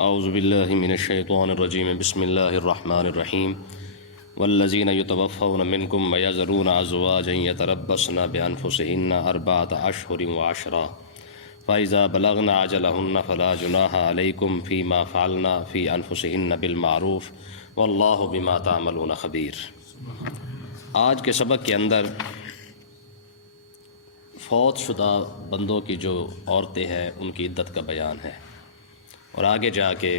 اعوذ باللہ من الشیطان الرجیم بسم اللہ الرحمن الرحیم والذین یتوفون منکم ویذرون ازواجا یتربصن بانفسہن اربعۃ اشہر وعشرا فاذا بلغن اجلہن فلا جناح علیکم فیما فعلن فی انفسہن بالمعروف واللہ بما تعملون خبیر۔ آج کے سبق کے اندر فوت شدہ بندوں کی جو عورتیں ہیں ان کی عدت کا بیان ہے، اور آگے جا کے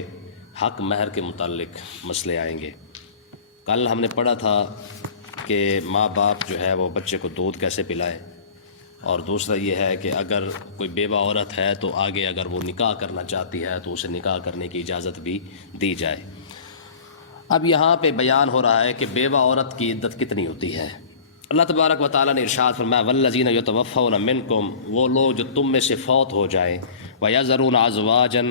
حق مہر کے متعلق مسئلے آئیں گے۔ کل ہم نے پڑھا تھا کہ ماں باپ جو ہے وہ بچے کو دودھ کیسے پلائے، اور دوسرا یہ ہے کہ اگر کوئی بیوہ عورت ہے تو آگے اگر وہ نکاح کرنا چاہتی ہے تو اسے نکاح کرنے کی اجازت بھی دی جائے۔ اب یہاں پہ بیان ہو رہا ہے کہ بیوہ عورت کی عدت کتنی ہوتی ہے۔ اللہ تبارک و تعالیٰ نے ارشاد فرمایا والذین یتوفون منکم، وہ لوگ جو تم میں سے فوت ہو جائیں، ویذرون ازواجا،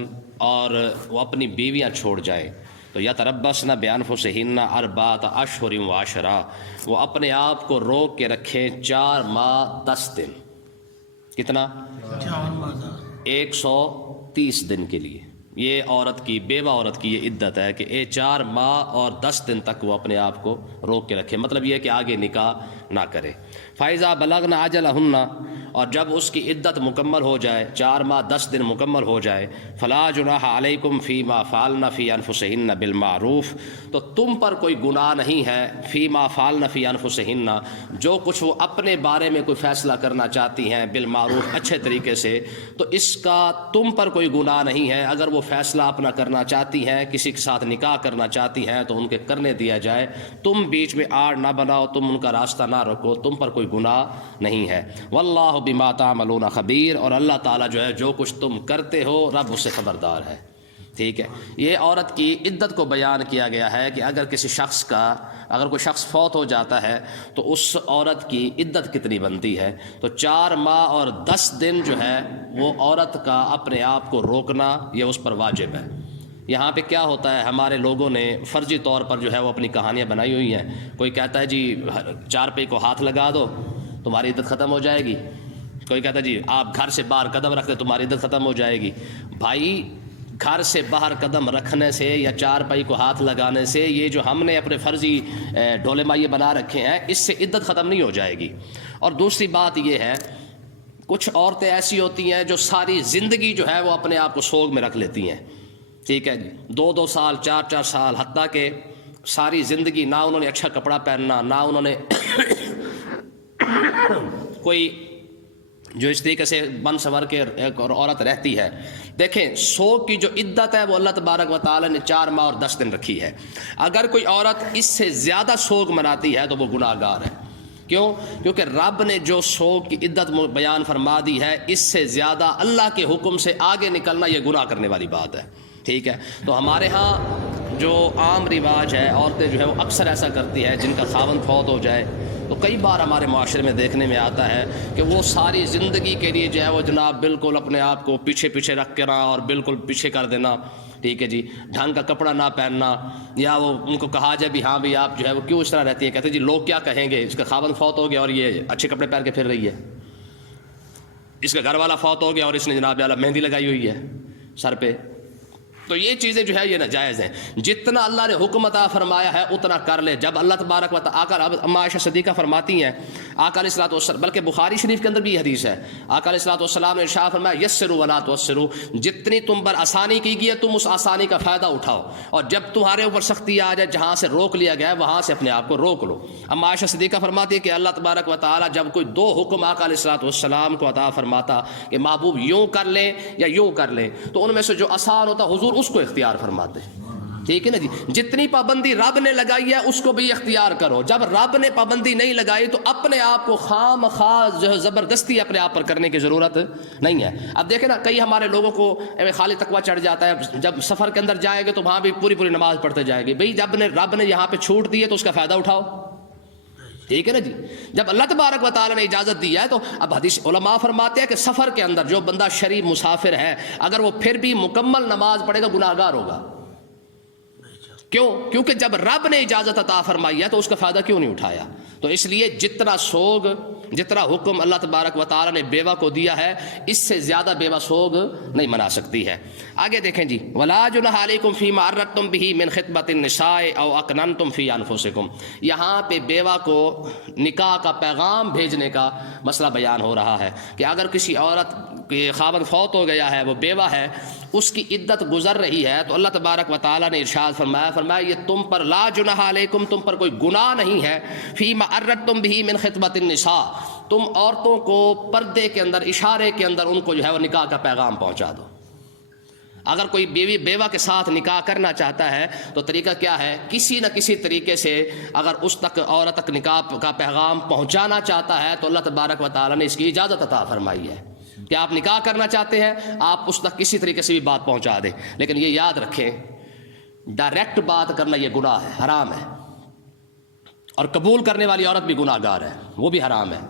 اور وہ اپنی بیویاں چھوڑ جائیں، تو یتربصن بانفسہن اربعۃ اشہر وعشرا، وہ اپنے آپ کو روک کے رکھیں 4 ماہ 10 دن۔ کتنا؟ 130 دن کے لیے۔ یہ عورت کی، بیوہ عورت کی یہ عدت ہے کہ 4 ماہ اور 10 دن تک وہ اپنے آپ کو روک کے رکھے، مطلب یہ کہ آگے نکاح نہ کرے۔ فَإِذَا بَلَغْنَ أَجَلَهُنَّ، اور جب اس کی عدت مکمل ہو جائے، 4 ماہ 10 دن مکمل ہو جائے، فَلَا جُنَاحَ عَلَيْكُمْ فِي مَا فَعَلْنَ فِي أَنفُسِهِنَّ بِالْمَعْرُوفِ، تو تم پر کوئی گناہ نہیں ہے، فِي مَا فَعَلْنَ فِي أَنفُسِهِنَّ، جو کچھ وہ اپنے بارے میں کوئی فیصلہ کرنا چاہتی ہیں، بالمعروف، اچھے طریقے سے، تو اس کا تم پر کوئی گناہ نہیں ہے۔ اگر وہ فیصلہ اپنا کرنا چاہتی ہیں، کسی کے ساتھ نکاح کرنا چاہتی ہیں تو ان کے کرنے دیا جائے، تم بیچ میں آڑ نہ بناؤ، تم ان کا راستہ نہ رکھو، تم پر کوئی گناہ نہیں ہے۔ واللہ بما تعملون خبیر، اور اللہ تعالیٰ جو ہے جو کچھ تم کرتے ہو رب اس سے خبردار ہے۔ ٹھیک ہے، یہ عورت کی عدت کو بیان کیا گیا ہے کہ اگر کسی شخص کا، اگر کوئی شخص فوت ہو جاتا ہے تو اس عورت کی عدت کتنی بنتی ہے، تو 4 ماہ اور 10 دن جو ہے وہ عورت کا اپنے آپ کو روکنا یہ اس پر واجب ہے۔ یہاں پہ کیا ہوتا ہے، ہمارے لوگوں نے فرضی طور پر جو ہے وہ اپنی کہانیاں بنائی ہوئی ہیں۔ کوئی کہتا ہے جی چارپائی کو ہاتھ لگا دو تمہاری عدت ختم ہو جائے گی، کوئی کہتا ہے جی آپ گھر سے باہر قدم رکھ دیں تمہاری عدت ختم ہو جائے گی۔ بھائی گھر سے باہر قدم رکھنے سے یا چارپائی کو ہاتھ لگانے سے، یہ جو ہم نے اپنے فرضی ڈھولے مائے بنا رکھے ہیں، اس سے عدت ختم نہیں ہو جائے گی۔ اور دوسری بات یہ ہے، کچھ عورتیں ایسی ہوتی ہیں جو ساری زندگی جو ہے وہ اپنے آپ کو سوگ میں رکھ لیتی ہیں۔ ٹھیک ہے جی، 2 سال 4 سال، حتیٰ کہ ساری زندگی نہ انہوں نے اچھا کپڑا پہننا، نہ انہوں نے کوئی جو اس طریقے سے بن سنور کے ایک اور عورت رہتی ہے۔ دیکھیں سوگ کی جو عدت ہے وہ اللہ تبارک و تعالی نے 4 ماہ اور 10 دن رکھی ہے۔ اگر کوئی عورت اس سے زیادہ سوگ مناتی ہے تو وہ گناہ گار ہے۔ کیوں؟ کیونکہ رب نے جو سوگ کی عدت بیان فرما دی ہے، اس سے زیادہ اللہ کے حکم سے آگے نکلنا یہ گناہ کرنے والی بات ہے۔ ٹھیک ہے، تو ہمارے ہاں جو عام رواج ہے، عورتیں جو ہے وہ اکثر ایسا کرتی ہے، جن کا خاوند فوت ہو جائے تو کئی بار ہمارے معاشرے میں دیکھنے میں آتا ہے کہ وہ ساری زندگی کے لیے جو ہے وہ جناب بالکل اپنے آپ کو پیچھے رکھ کے رہا اور بالکل پیچھے کر دینا۔ ٹھیک ہے جی، ڈھنگ کا کپڑا نہ پہننا، یا وہ ان کو کہا جائے بھی ہاں بھی آپ جو ہے وہ کیوں اس طرح رہتی ہے، کہتے ہیں جی لوگ کیا کہیں گے، اس کا خاوند فوت ہو گیا اور یہ اچھے کپڑے پہن کے پھر رہی ہے، اس کا گھر والا فوت ہو گیا اور اس نے جناب والا مہندی لگائی ہوئی ہے سر پہ۔ تو یہ چیزیں جو ہے یہ ناجائز ہیں۔ جتنا اللہ نے حکم عطا فرمایا ہے اتنا کر لے۔ جب اللہ تبارک و تعالی، اما عائشہ صدیقہ فرماتی ہیں، آقا علیہ الصلوۃ والسلام، بلکہ بخاری شریف کے اندر بھی یہ حدیث ہے، آقا علیہ الصلوۃ والسلام نے ارشاد فرمایا یسروا ولا تعسروا، جتنی تم پر آسانی کی گئی ہے تم اس آسانی کا فائدہ اٹھاؤ، اور جب تمہارے اوپر سختی آ جائے، جہاں سے روک لیا گیا ہے وہاں سے اپنے آپ کو روک لو۔ اما عائشہ صدیقہ فرماتی ہے کہ اللہ تبارک و تعالی جب کوئی 2 حکم آقا علیہ الصلوۃ والسلام کو عطا فرماتا کہ محبوب یوں کر لیں یا یوں کر لیں، تو ان میں سے جو آسان ہوتا حضور اس کو اختیار فرماتے۔ ٹھیک ہے نا جی، جتنی پابندی رب نے لگائی ہے اس کو بھی اختیار کرو۔ جب رب نے پابندی نہیں لگائی تو اپنے آپ کو خام خواہ جو ہے زبردستی اپنے آپ پر کرنے کی ضرورت نہیں ہے۔ اب دیکھیں نا، کئی ہمارے لوگوں کو خالی تقویٰ چڑھ جاتا ہے، جب سفر کے اندر جائیں گے تو وہاں بھی پوری نماز پڑھتے جائیں گے۔ بھئی جب رب نے یہاں پہ چھوٹ دی ہے تو اس کا فائدہ اٹھاؤ۔ ٹھیک ہے نا جی، جب اللہ تبارک و تعالی نے اجازت دی ہے تو اب حدیث علماء فرماتے ہیں کہ سفر کے اندر جو بندہ شرعی مسافر ہے، اگر وہ پھر بھی مکمل نماز پڑھے گا گناہ گار ہوگا۔ کیوں؟ کیونکہ جب رب نے اجازت عطا فرمائی ہے تو اس کا فائدہ کیوں نہیں اٹھایا؟ تو اس لیے جتنا سوگ، جتنا حکم اللہ تبارک و تعالی نے بیوہ کو دیا ہے، اس سے زیادہ بیوہ سوگ نہیں منا سکتی ہے۔ آگے دیکھیں جی، وَلَا جُنَاحَ عَلَيْكُمْ فِيمَا عَرَّضْتُمْ بِهِ مِنْ خِطْبَةِ النِّسَاءِ أَوْ أَكْنَنْتُمْ فِي أَنفُسِكُمْ۔ یہاں پہ بیوہ کو نکاح کا پیغام بھیجنے کا مسئلہ بیان ہو رہا ہے کہ اگر کسی عورت کے خاوند فوت ہو گیا ہے، وہ بیوہ ہے، اس کی عدت گزر رہی ہے، تو اللہ تبارک و تعالیٰ نے ارشاد فرمایا یہ تم پر لا جناح علیکم، تم پر کوئی گناہ نہیں ہے، فیما عرضتم بہ من خطبۃ النساء، تم عورتوں کو پردے کے اندر، اشارے کے اندر ان کو جو ہے وہ نکاح کا پیغام پہنچا دو۔ اگر کوئی بیوہ کے ساتھ نکاح کرنا چاہتا ہے تو طریقہ کیا ہے؟ کسی نہ کسی طریقے سے اگر اس تک، عورت تک نکاح کا پیغام پہنچانا چاہتا ہے تو اللہ تبارک و تعالیٰ نے اس کی اجازت عطا فرمائی ہے کہ آپ نکاح کرنا چاہتے ہیں، آپ اس تک کسی طریقے سے بھی بات پہنچا دیں۔ لیکن یہ یاد رکھیں، ڈائریکٹ بات کرنا یہ گناہ ہے، حرام ہے، اور قبول کرنے والی عورت بھی گناہ گار ہے، وہ بھی حرام ہے۔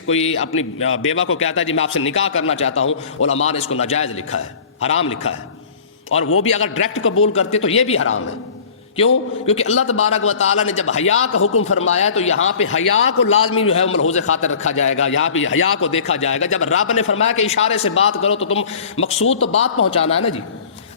کوئی اپنی بیوہ کو کہتا ہے جی میں آپ سے نکاح کرنا چاہتا ہوں، علماء نے اس کو ناجائز لکھا ہے، حرام لکھا ہے، اور وہ بھی اگر ڈائریکٹ قبول کرتے تو یہ بھی حرام ہے۔ کیوں؟ کیونکہ اللہ تبارک و تعالیٰ نے جب حیا کا حکم فرمایا ہے تو یہاں پہ حیا کو لازمی جو ہے ملحوظ خاطر رکھا جائے گا، یہاں پہ حیا کو دیکھا جائے گا۔ جب رب نے فرمایا کہ اشارے سے بات کرو تو تم مقصود تو بات پہنچانا ہے نا جی۔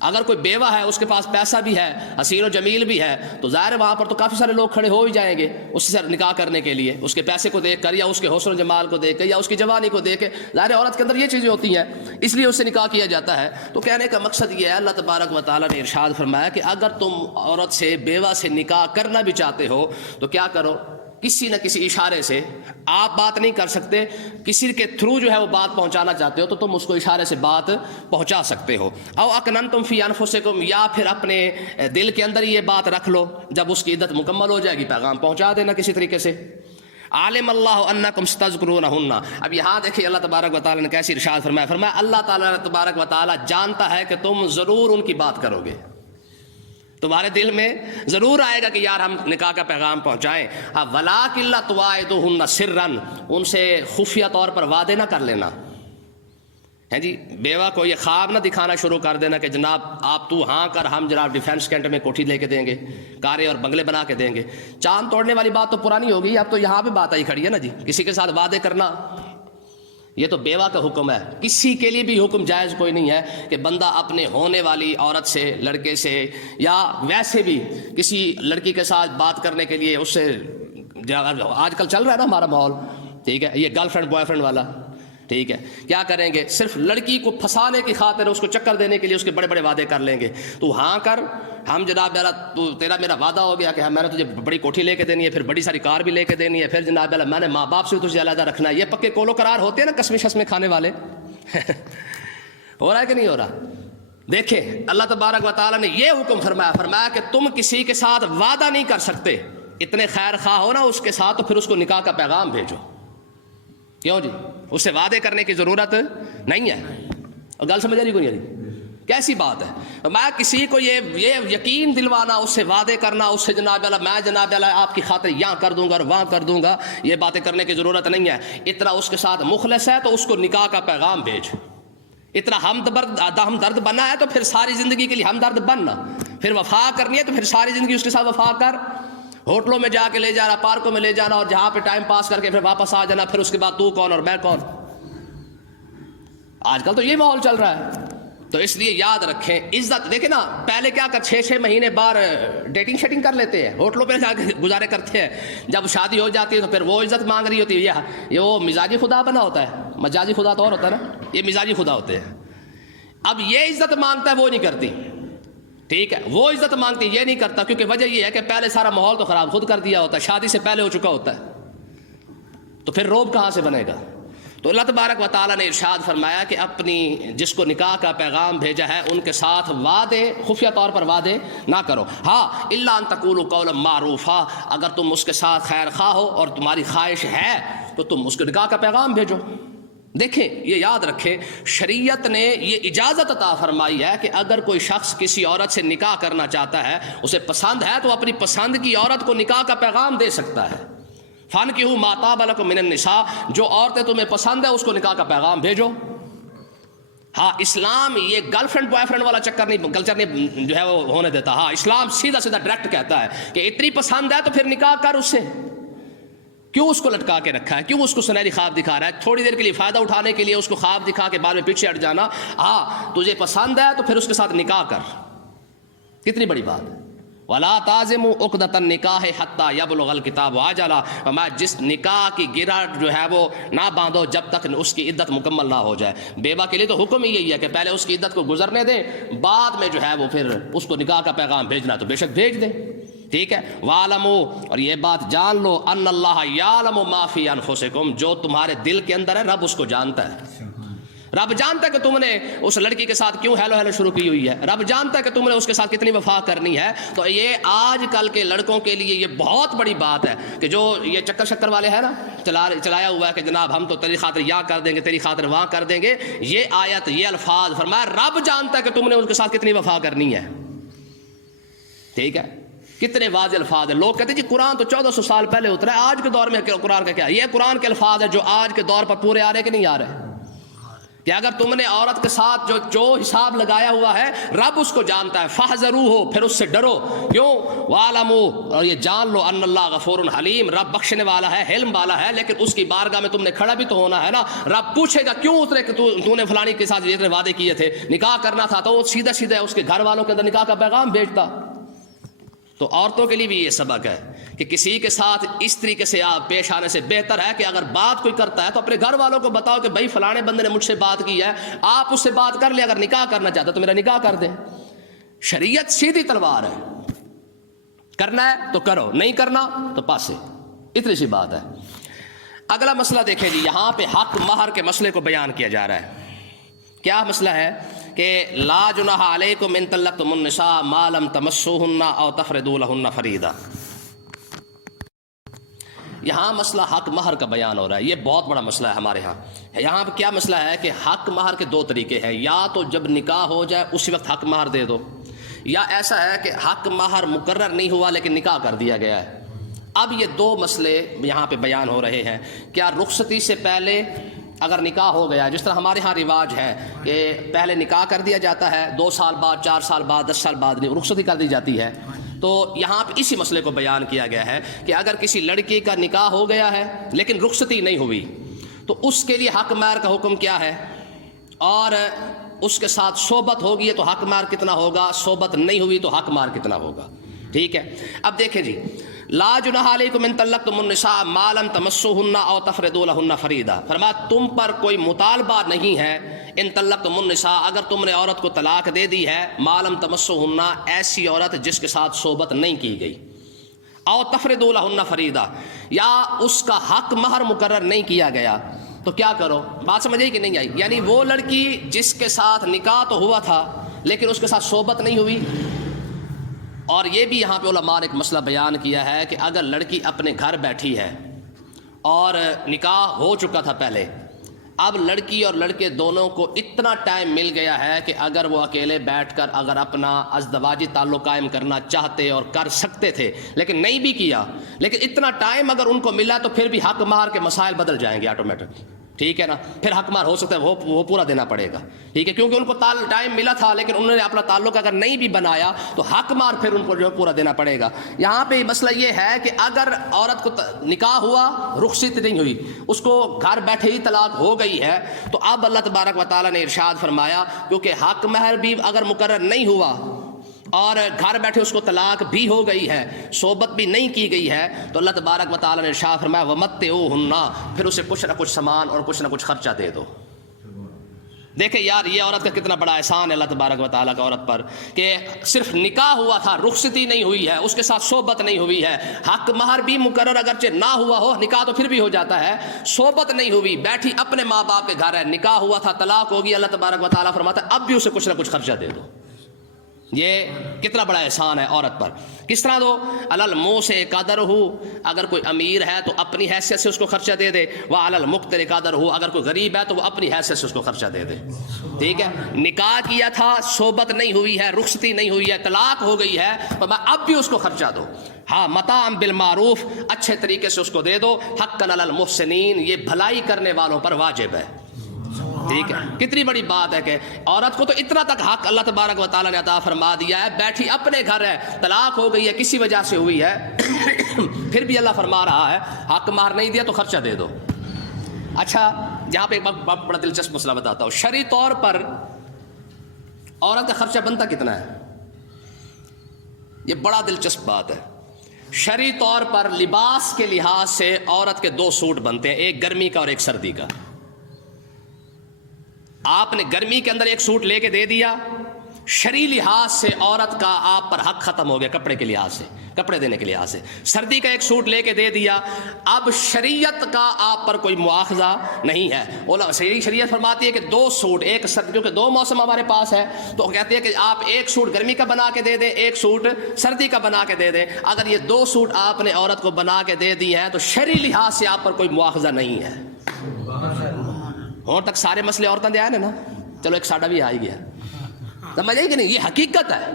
اگر کوئی بیوہ ہے، اس کے پاس پیسہ بھی ہے، حسین و جمیل بھی ہے، تو ظاہر ہے وہاں پر تو کافی سارے لوگ کھڑے ہو ہی جائیں گے اس سے نکاح کرنے کے لیے، اس کے پیسے کو دیکھ کر یا اس کے حسن و جمال کو دیکھ کر یا اس کی جوانی کو دیکھ کے۔ ظاہر ہے عورت کے اندر یہ چیزیں ہوتی ہیں، اس لیے اس سے نکاح کیا جاتا ہے۔ تو کہنے کا مقصد یہ ہے، اللہ تبارک و تعالیٰ نے ارشاد فرمایا کہ اگر تم عورت سے، بیوہ سے نکاح کرنا بھی چاہتے ہو تو کیا کرو؟ کسی نہ کسی اشارے سے، آپ بات نہیں کر سکتے، کسی کے تھرو جو ہے وہ بات پہنچانا چاہتے ہو تو تم اس کو اشارے سے بات پہنچا سکتے ہو۔ او اکننتم فی انفسکم، یا پھر اپنے دل کے اندر یہ بات رکھ لو، جب اس کی عدت مکمل ہو جائے گی پیغام پہنچا دینا کسی طریقے سے۔ عالم اللہ انکم ستذکرونہن، اب یہاں دیکھیں اللہ تبارک و تعالیٰ نے کیسی ارشاد فرمایا، اللہ تعالیٰ تبارک و تعالیٰ جانتا ہے کہ تم ضرور ان کی بات کرو گے، تمہارے دل میں ضرور آئے گا کہ یار ہم نکاح کا پیغام پہنچائیں۔ وَلَٰكِن لَّا تُوَاعِدُوهُنَّ سِرًّا، ان سے خفیہ طور پر وعدے نہ کر لینا ہے جی۔ بیوہ کو یہ خواب نہ دکھانا شروع کر دینا کہ جناب آپ تو ہاں کر، ہم جناب ڈیفینس کینٹ میں کوٹھی لے کے دیں گے، کاریں اور بنگلے بنا کے دیں گے۔ چاند توڑنے والی بات تو پرانی ہو گئی، اب تو یہاں پہ بات آئی کھڑی ہے نا جی۔ کسی کے ساتھ وعدے کرنا یہ تو بیوہ کا حکم ہے، کسی کے لیے بھی حکم جائز کوئی نہیں ہے کہ بندہ اپنے ہونے والی عورت سے، لڑکے سے، یا ویسے بھی کسی لڑکی کے ساتھ بات کرنے کے لیے اس سے، آج کل چل رہا ہے نا ہمارا ماحول، ٹھیک ہے، یہ گرل فرینڈ بوائے فرینڈ والا، ٹھیک ہے، کیا کریں گے؟ صرف لڑکی کو پھنسانے کی خاطر، اس کو چکر دینے کے لیے اس کے بڑے بڑے وعدے کر لیں گے۔ تو ہاں کر، ہم جناب تیرا میرا وعدہ ہو گیا کہ میں نے تجھے بڑی کوٹھی لے کے دینی ہے، پھر بڑی ساری کار بھی لے کے دینی ہے، پھر جناب میں نے ماں باپ سے تجھے علیحدہ رکھنا ہے۔ یہ پکے کولو قرار ہوتے ہیں نا قسمیں شسمیں کھانے والے ہو رہا ہے کہ نہیں ہو رہا؟ دیکھیں اللہ تبارک و تعالیٰ نے یہ حکم فرمایا کہ تم کسی کے ساتھ وعدہ نہیں کر سکتے، اتنے خیر خواہ ہو نا اس کے ساتھ، تو پھر اس کو نکاح کا پیغام بھیجو۔ کیوں جی؟ اس سے وعدے کرنے کی ضرورت نہیں ہے۔ اور گل سمجھ رہی کوئی نہیں؟ کیسی بات ہے؟ میں کسی کو یہ یقین دلوانا، اس سے وعدے کرنا، اس سے جناب میں جناب آپ کی خاطر یہاں کر دوں گا اور وہاں کر دوں گا، یہ باتیں کرنے کی ضرورت نہیں ہے۔ اتنا اس کے ساتھ مخلص ہے تو اس کو نکاح کا پیغام بھیج۔ اتنا ہمدرد بننا ہے تو پھر ساری زندگی کے لیے ہمدرد بننا، پھر وفا کرنی ہے تو پھر ساری زندگی اس کے ساتھ وفا کر، ہوٹلوں میں جا کے لے جانا، پارکوں میں لے جانا، اور جہاں پہ ٹائم پاس کر کے پھر واپس آ جانا، پھر اس کے بعد تو کون اور میں کون۔ آج کل تو یہ ماحول چل رہا ہے۔ تو اس لیے یاد رکھیں، عزت دیکھیں نا، پہلے کیا کر 6 مہینے بعد ڈیٹنگ شیٹنگ کر لیتے ہیں، ہوٹلوں پہ جا کے گزارے کرتے ہیں، جب شادی ہو جاتی ہے تو پھر وہ عزت مانگ رہی ہوتی ہے۔ یہ وہ مزاجی خدا بنا ہوتا ہے، مجازی خدا تو اور ہوتا ہے نا، یہ مزاجی خدا ہوتے ہیں۔ اب یہ عزت مانگتا ہے، وہ نہیں کرتی، ٹھیک ہے، وہ عزت مانگتی یہ نہیں کرتا، کیونکہ وجہ یہ ہے کہ پہلے سارا ماحول تو خراب خود کر دیا ہوتا ہے، شادی سے پہلے ہو چکا ہوتا ہے، تو پھر روب کہاں سے بنے گا؟ تو اللہ تبارک و تعالیٰ نے ارشاد فرمایا کہ اپنی جس کو نکاح کا پیغام بھیجا ہے ان کے ساتھ وعدے، خفیہ طور پر وعدے نہ کرو۔ ہاں الا ان تقولوا قولا معروفا، اگر تم اس کے ساتھ خیر خواہ ہو اور تمہاری خواہش ہے تو تم اس کو نکاح کا پیغام بھیجو۔ دیکھیں یہ یاد رکھیں، شریعت نے یہ اجازت عطا فرمائی ہے کہ اگر کوئی شخص کسی عورت سے نکاح کرنا چاہتا ہے، اسے پسند ہے، تو اپنی پسند کی عورت کو نکاح کا پیغام دے سکتا ہے۔ فَانْكِحُوا مَا طَابَ لَكُم مِّنَ النِّسَاءِ، جو عورتیں تمہیں پسند ہے اس کو نکاح کا پیغام بھیجو۔ ہاں اسلام یہ گرل فرینڈ بوائے فرینڈ والا کلچر نہیں جو ہے وہ ہونے دیتا. ہاں اسلام سیدھا سیدھا ڈائریکٹ کہتا ہے کہ اتنی پسند ہے تو پھر نکاح کر اس سے. کیوں اس کو لٹکا کے رکھا ہے, کیوں اس کو سنہری خواب دکھا رہا ہے؟ تھوڑی دیر کے لیے فائدہ اٹھانے کے لیے اس کو خواب دکھا کے بعد میں پیچھے ہٹ جانا. ہاں تجھے پسند ہے تو پھر اس کے ساتھ نکاح کر. کتنی بڑی بات ہے. وَلَا تَعْزِمُوا عُقْدَةَ النِّكَاحِ حَتَّى يَبْلُغَ الْكِتَابُ أَجَلَهُ, میں جس نکاح کی گرہ جو ہے وہ نہ باندھو جب تک اس کی عدت مکمل نہ ہو جائے. بیوہ کے لیے تو حکم ہی یہی ہے کہ پہلے اس کی عدت کو گزرنے دیں, بعد میں جو ہے وہ پھر اس کو نکاح کا پیغام بھیجنا تو بے شک بھیج دیں. ٹھیک ہے. وَاعْلَمُوا, اور یہ بات جان لو, أَنَّ اللَّهَ يَعْلَمُ مَا فِي أَنفُسِكُمْ, جو تمہارے دل کے اندر ہے رب اس کو جانتا ہے. رب جانتا ہے کہ تم نے اس لڑکی کے ساتھ کیوں ہیلو ہیلو شروع کی ہوئی ہے. رب جانتا ہے کہ تم نے اس کے ساتھ کتنی وفا کرنی ہے. تو یہ آج کل کے لڑکوں کے لیے یہ بہت بڑی بات ہے کہ جو یہ چکر شکر والے ہیں نا, چلایا ہوا ہے کہ جناب ہم تو تیری خاطر یہاں کر دیں گے, تیری خاطر وہاں کر دیں گے. یہ آیت, یہ الفاظ فرمایا رب جانتا ہے کہ تم نے اس کے ساتھ کتنی وفا کرنی ہے. ٹھیک ہے. کتنے واضح الفاظ ہیں. لوگ کہتے ہیں جی قرآن تو 1400 سال پہلے اترا ہے, آج کے دور میں قرآن کا کیا؟ یہ قرآن کے الفاظ ہیں جو آج کے دور پر پورے آ رہے کہ نہیں آ رہے. کہ اگر تم نے عورت کے ساتھ جو حساب لگایا ہوا ہے رب اس کو جانتا ہے. فاحذروہ, پھر اس سے ڈرو. کیوں؟ وَاعْلَمُوا, اور یہ جان لو, ان اللہ غفور حلیم, رب بخشنے والا ہے, حلم والا ہے. لیکن اس کی بارگاہ میں تم نے کھڑا بھی تو ہونا ہے نا. رب پوچھے گا کیوں اترے کہ تو نے فلانی کے ساتھ جتنے وعدے کیے تھے, نکاح کرنا تھا, تو وہ سیدھا سیدھا اس کے گھر والوں کے اندر نکاح کا پیغام بھیجتا. تو عورتوں کے لیے بھی یہ سبق ہے کہ کسی کے ساتھ اس طریقے سے آپ پیش آنے سے بہتر ہے کہ اگر بات کوئی کرتا ہے تو اپنے گھر والوں کو بتاؤ کہ بھائی فلانے بندے نے مجھ سے بات کی ہے, آپ اس سے بات کر لیں. اگر نکاح کرنا چاہتا تو میرا نکاح کر دیں. شریعت سیدھی تلوار ہے, کرنا ہے تو کرو, نہیں کرنا تو پاسے. اتنی سی بات ہے. اگلا مسئلہ دیکھیں جی, یہاں پہ حق مہر کے مسئلے کو بیان کیا جا رہا ہے. کیا مسئلہ ہے کہ لا جناح علیکم ان طلقتم النساء ما لم تمسوهن او تفرضوا لهن فریضہ. یہاں مسئلہ حق مہر کا بیان ہو رہا ہے. یہ بہت بڑا مسئلہ ہے ہمارے ہاں. یہاں پہ کیا مسئلہ ہے کہ حق مہر کے دو طریقے ہیں. یا تو جب نکاح ہو جائے اسی وقت حق مہر دے دو, یا ایسا ہے کہ حق مہر مقرر نہیں ہوا لیکن نکاح کر دیا گیا ہے. اب یہ دو مسئلے یہاں پہ بیان ہو رہے ہیں. کیا رخصتی سے پہلے اگر نکاح ہو گیا, جس طرح ہمارے ہاں رواج ہے کہ پہلے نکاح کر دیا جاتا ہے, 2 سال بعد, 4 سال بعد, 10 سال بعد رخصتی کر دی جاتی ہے. تو یہاں پہ اسی مسئلے کو بیان کیا گیا ہے کہ اگر کسی لڑکی کا نکاح ہو گیا ہے لیکن رخصتی نہیں ہوئی تو اس کے لیے حق مہر کا حکم کیا ہے, اور اس کے ساتھ صحبت ہوگی ہے تو حق مہر کتنا ہوگا, صحبت نہیں ہوئی تو حق مہر کتنا ہوگا. ٹھیک ہے. اب دیکھیں جی, لا جناح علیکم ان طلقتم النساء ما لم تمسوهن او تفرضوا لهن فریضہ. فرمایا تم پر کوئی مطالبہ نہیں ہے, ان طلقتم النساء, اگر تم نے عورت کو طلاق دے دی ہے, ما لم تمسوهن, ایسی عورت جس کے ساتھ صحبت نہیں کی گئی, او تفرضوا لهن فریضہ, یا اس کا حق مہر مقرر نہیں کیا گیا, تو کیا کرو؟ بات سمجھ آئی کہ نہیں آئی؟ یعنی وہ لڑکی جس کے ساتھ نکاح تو ہوا تھا لیکن اس کے ساتھ صحبت نہیں ہوئی. اور یہ بھی یہاں پہ علماء نے ایک مسئلہ بیان کیا ہے کہ اگر لڑکی اپنے گھر بیٹھی ہے اور نکاح ہو چکا تھا پہلے, اب لڑکی اور لڑکے دونوں کو اتنا ٹائم مل گیا ہے کہ اگر وہ اکیلے بیٹھ کر اگر اپنا ازدواجی تعلق قائم کرنا چاہتے اور کر سکتے تھے لیکن نہیں بھی کیا, لیکن اتنا ٹائم اگر ان کو ملا تو پھر بھی حق مہر کے مسائل بدل جائیں گے آٹومیٹک. ٹھیک ہے نا. پھر حق مہر ہو سکتا ہے وہ پورا دینا پڑے گا. ٹھیک ہے, کیونکہ ان کو ٹائم ملا تھا لیکن انہوں نے اپنا تعلق اگر نہیں بھی بنایا تو حق مہر پھر ان کو جو ہے پورا دینا پڑے گا. یہاں پہ مسئلہ یہ ہے کہ اگر عورت کو نکاح ہوا, رخصت نہیں ہوئی, اس کو گھر بیٹھے ہی طلاق ہو گئی ہے, تو اب اللہ تبارک و تعالیٰ نے ارشاد فرمایا کیونکہ حق مہر بھی اگر مقرر نہیں ہوا اور گھر بیٹھے اس کو طلاق بھی ہو گئی ہے, صحبت بھی نہیں کی گئی ہے, تو اللہ تبارک و تعالیٰ نے ارشاد فرمایا وَمَتِّعُوهُنَّ, پھر اسے کچھ نہ کچھ سامان اور کچھ نہ کچھ خرچہ دے دو. دیکھیں یار یہ عورت کا کتنا بڑا احسان ہے اللہ تبارک و تعالیٰ کا عورت پر کہ صرف نکاح ہوا تھا, رخصتی نہیں ہوئی ہے, اس کے ساتھ صحبت نہیں ہوئی ہے, حق مہر بھی مقرر اگرچہ نہ ہوا ہو, نکاح تو پھر بھی ہو جاتا ہے, صحبت نہیں ہوئی, بیٹھی اپنے ماں باپ کے گھر ہے, نکاح ہوا تھا, طلاق ہوگی, اللہ تبارک و تعالیٰ فرماتا ہے اب بھی اسے کچھ نہ کچھ خرچہ دے دو. یہ کتنا بڑا احسان ہے عورت پر. کس طرح دو؟ علی الموسع قدرہ, اگر کوئی امیر ہے تو اپنی حیثیت سے اس کو خرچہ دے دے, وعلی المقتر قدرہ, اگر کوئی غریب ہے تو وہ اپنی حیثیت سے اس کو خرچہ دے دے. ٹھیک ہے. نکاح کیا تھا, صحبت نہیں ہوئی ہے, رخصتی نہیں ہوئی ہے, طلاق ہو گئی ہے, اب بھی اس کو خرچہ دو. ہاں, متاع بالمعروف, اچھے طریقے سے اس کو دے دو. حقا علی المحسنین, یہ بھلائی کرنے والوں پر واجب ہے. ٹھیک ہے، کتنی بڑی بات ہے کہ عورت کو تو اتنا تک حق اللہ تبارک و تعالیٰ نے عطا فرما دیا ہے، بیٹھی اپنے گھر ہے، طلاق ہو گئی ہے، کسی وجہ سے ہوئی ہے، پھر بھی اللہ فرما رہا ہے حق مہر نہیں دیا تو خرچہ دے دو۔ اچھا، یہاں پہ ایک بڑا دلچسپ مسئلہ بتاتا ہوں۔ شرعی طور پر عورت کا خرچہ بنتا کتنا ہے؟ یہ بڑا دلچسپ بات ہے۔ شرعی طور پر لباس کے لحاظ سے عورت کے 2 سوٹ بنتے ہیں، ایک گرمی کا اور ایک سردی کا۔ آپ نے گرمی کے اندر ایک سوٹ لے کے دے دیا، شرعی لحاظ سے عورت کا آپ پر حق ختم ہو گیا، کپڑے کے لحاظ سے، کپڑے دینے کے لحاظ سے۔ سردی کا ایک سوٹ لے کے دے دیا، اب شریعت کا آپ پر کوئی مواخذہ نہیں ہے۔ شریعت فرماتی ہے کہ 2 سوٹ، ایک سردی، کیونکہ 2 موسم ہمارے پاس ہے، تو کہتے ہیں کہ آپ ایک سوٹ گرمی کا بنا کے دے دیں، ایک سوٹ سردی کا بنا کے دے دیں۔ اگر یہ 2 سوٹ آپ نے عورت کو بنا کے دے دی ہیں تو شرعی لحاظ سے آپ پر کوئی مواخذہ نہیں ہے۔ اور تک سارے مسئلے عورتوں دے آئے نا، چلو ایک ساڈا بھی آ ہی گیا، سمجھ آئی کہ نہیں؟ یہ حقیقت ہے۔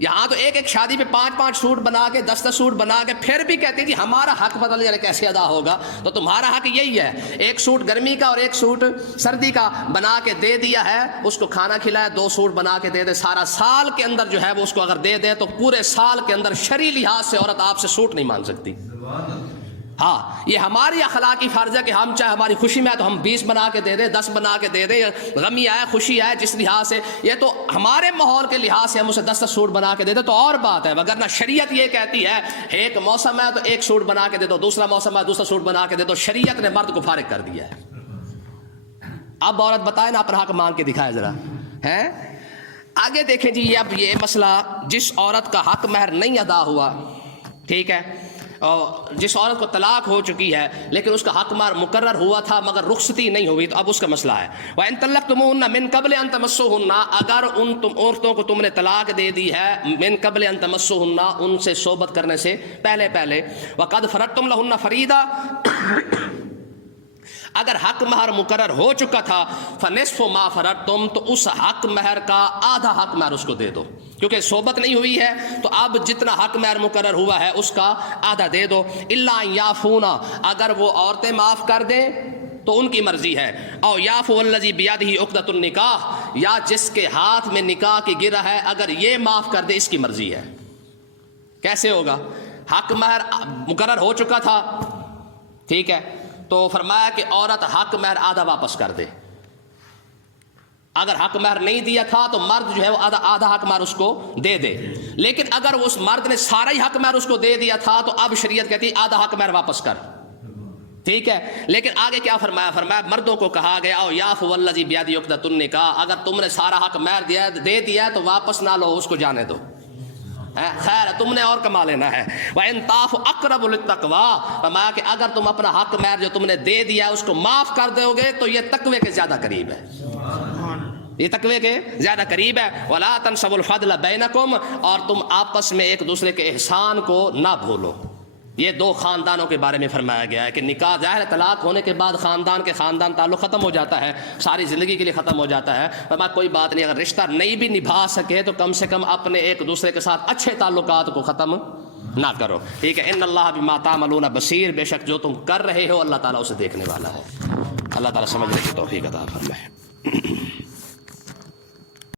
یہاں تو ایک شادی پہ 5 سوٹ بنا کے 10 سوٹ بنا کے پھر بھی کہتے ہیں جی ہمارا حق بدل جانے کیسے ادا ہوگا؟ تو تمہارا حق یہی ہے، ایک سوٹ گرمی کا اور ایک سوٹ سردی کا بنا کے دے دیا ہے، اس کو کھانا کھلایا، 2 سوٹ بنا کے دے دے، سارا سال کے اندر جو ہے وہ اس کو اگر دے دے تو پورے سال کے اندر شرعی لحاظ سے عورت آپ سے سوٹ نہیں مانگ سکتی۔ ہاں، یہ ہماری اخلاقی فرض ہے کہ ہم چاہے ہماری خوشی میں آئے تو ہم 20 بنا کے دے دیں، 10 بنا کے دے دیں، غمی آئے خوشی آئے جس لحاظ سے، یہ تو ہمارے ماحول کے لحاظ سے ہم اسے 10 سوٹ بنا کے دے دیں تو اور بات ہے، وگرنہ شریعت یہ کہتی ہے ایک موسم ہے تو ایک سوٹ بنا کے دے دو، دوسرا موسم ہے دوسرا سوٹ بنا کے دے دو۔ شریعت نے مرد کو فارغ کر دیا ہے۔ اب عورت بتائے نا اپنا حق مانگ کے دکھائے ذرا، ہیں؟ آگے دیکھیں جی، اب یہ مسئلہ جس عورت کا حق مہر نہیں ادا ہوا، ٹھیک ہے، اور جس عورت کو طلاق ہو چکی ہے لیکن اس کا حق مہر مقرر ہوا تھا مگر رخصتی نہیں ہوئی، تو اب اس کا مسئلہ ہے وَإِن طَلَّقْتُمُوهُنَّ مِن قَبْلِ أَن تَمَسُّوهُنَّ، اگر ان عورتوں کو تم نے طلاق دے دی ہے من قبل ان تمسوهن، ان سے صحبت کرنے سے پہلے وَقَدْ فَرَضْتُمْ لَهُنَّ فَرِيضَةً، اگر حق مہر مقرر ہو چکا تھا فَنِصْفُ مَا فَرَضْتُمْ، تو اس حق مہر کا آدھا حق مہر اس کو دے دو، کیونکہ صحبت نہیں ہوئی ہے تو اب جتنا حق مہر مقرر ہوا ہے اس کا آدھا دے دو۔ إِلَّا أَن يَعْفُونَ، اگر وہ عورتیں معاف کر دیں تو ان کی مرضی ہے، او يَعْفُوَ الَّذِي بِيَدِهِ عُقْدَةُ النِّكَاحِ، یا جس کے ہاتھ میں نکاح کی گرہ ہے اگر یہ معاف کر دے اس کی مرضی ہے۔ کیسے ہوگا؟ حق مہر مقرر ہو چکا تھا، ٹھیک ہے، تو فرمایا کہ عورت حق مہر آدھا واپس کر دے۔ اگر حق مہر نہیں دیا تھا تو مرد جو ہے وہ آدھا حق مہر اس کو دے دے، لیکن اگر اس مرد نے سارا ہی حق مہر اس کو دے دیا تھا تو اب شریعت کہتی آدھا حق مہر واپس کر، ٹھیک ہے۔ لیکن آگے کیا فرمایا مردوں کو کہا گیا او یعفو الذی بیدہ عقدۃ النکاح، اگر تم نے سارا حق مہر دے دیا تو واپس نہ لو، اس کو جانے دو، خیر تم نے اور کما لینا ہے۔ وَإِن تَعْفُوا أَقْرَبُ لِلتَّقْوَىٰ، فرمایا کہ اگر تم اپنا حق مہر جو تم نے دے دیا اس کو معاف کر دو گے تو یہ تقوی کے زیادہ قریب ہے، یہ تقوی کے زیادہ قریب ہے۔ وَلَا تَنْسَوُا الْفَضْلَ بَيْنَكُمْ، اور تم آپس میں ایک دوسرے کے احسان کو نہ بھولو۔ یہ 2 خاندانوں کے بارے میں فرمایا گیا ہے کہ نکاح ظاہر طلاق ہونے کے بعد خاندان تعلق ختم ہو جاتا ہے، ساری زندگی کے لیے ختم ہو جاتا ہے، فرمایا کوئی بات نہیں، اگر رشتہ نہیں بھی نبھا سکے تو کم سے کم اپنے ایک دوسرے کے ساتھ اچھے تعلقات کو ختم نہ کرو، ٹھیک ہے۔ ان اللہ بما تعملون بصیر، بے شک جو تم کر رہے ہو اللہ تعالیٰ اسے دیکھنے والا ہے۔ اللہ تعالیٰ سمجھنے کی توفیق عطا فرمائے۔